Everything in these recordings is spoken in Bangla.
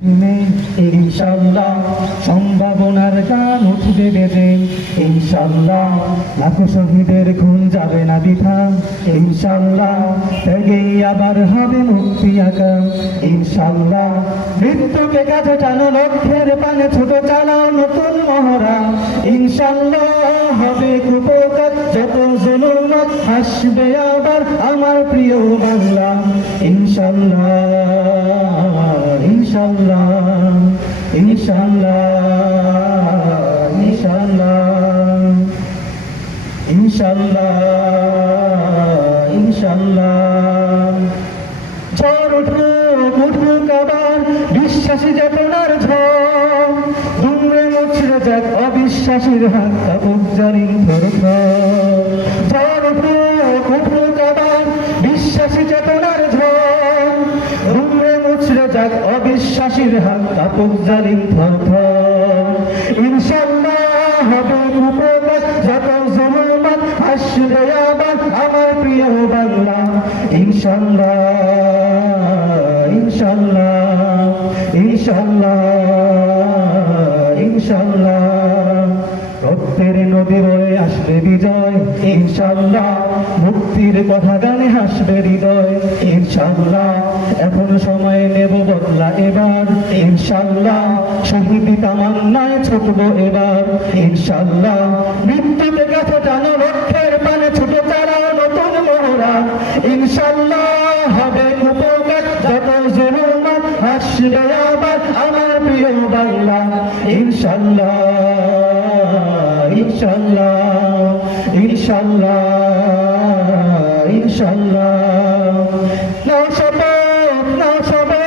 ইনশাআল্লাহ সম্ভাবনার গান উঠবে বেজে, ইনশাআল্লাহ লাখো শহীদের খুন যাবে না বৃথা, ইনশাআল্লাহ ত্যাগেই আবার হবে মুক্তি আঁকা, ইনশাআল্লাহ মৃত্যুকে কাছে টানো লক্ষ্যের পানে ছোট চালাও নতুন মহড়া, ইনশাআল্লাহ হবে কুপকার যত জুলুমত হাসবে আবার আমার প্রিয় বাংলা, ইনশাআল্লাহ ইনশাআল্লাহ ইনশাআল্লাহ ইনশাআল্লাহ ইনশাআল্লাহ ইনশাআল্লাহ ঝড় উঠুক আবার বিশ্বাসী চেতনার ঝড়, দুমড়ে মুচড়ে যাক অবিশ্বাসীর হাত তাবুক জারির থরথর, ঝড় উঠুক আবার বিশ্বাসী চেতনার ঝড়, দুমড়ে মুচড়ে যাক অবিশ্বাসীর হাত তাবুক জারির থরথর, ইনশাআল্লাহ হবে উপকার যত জুলুমাত হাসবে আবার আমার প্রিয় বাংলা, ইনশাআল্লাহ ইনশাআল্লাহ ইনশাআল্লাহ ইনশাআল্লাহ রক্তের নদী বয়ে আসবে বিজয়, ইনশাআল্লাহ মুক্তির কথা গানে হাসবে হৃদয়, ইনশাআল্লাহ এখন সময় নেব বদলা এবার, ইনশাআল্লাহ শহীদি তামান্নায় ছুটবো এবার, ইনশাআল্লাহ মৃত্যুকে কাছে টানো লক্ষ্যের পানে ছোট চালাও নতুন মহড়া, ইনশাআল্লাহ হবে উপকার যত জুলুমাত হাসবে আবার আমার প্রিয় বাংলা, ইনশাআল্লাহ ইনশাআল্লাহ ইনশাআল্লাহ ইনশাআল্লাহ নাও সবে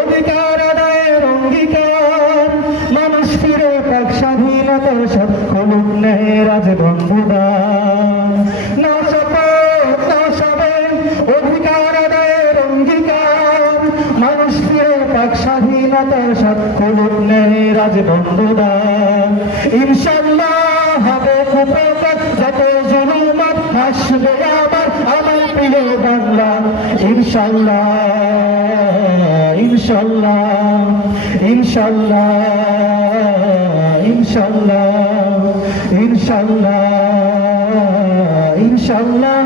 অধিকার আদায়ের অঙ্গীকার, মানুষ ফিরে পাক স্বাধীনতার সাক্ষ্য লুক নেয় রাজবন্ধুদার, নাও সবে অধিকার আদায়ের অঙ্গীকার, মানুষ ফিরে পাক স্বাধীনতার সাক্ষ্য লুক নেয় রাজবন্ধুদার, ইনশাআল্লাহ হবে উপকার যত জুলুমাত হাসবে আবার আমার প্রিয় বাংলা, ইনশাআল্লাহ ইনশাআল্লাহ ইনশাআল্লাহ ইনশাআল্লাহ ইনশাআল্লাহ ইনশাআল্লাহ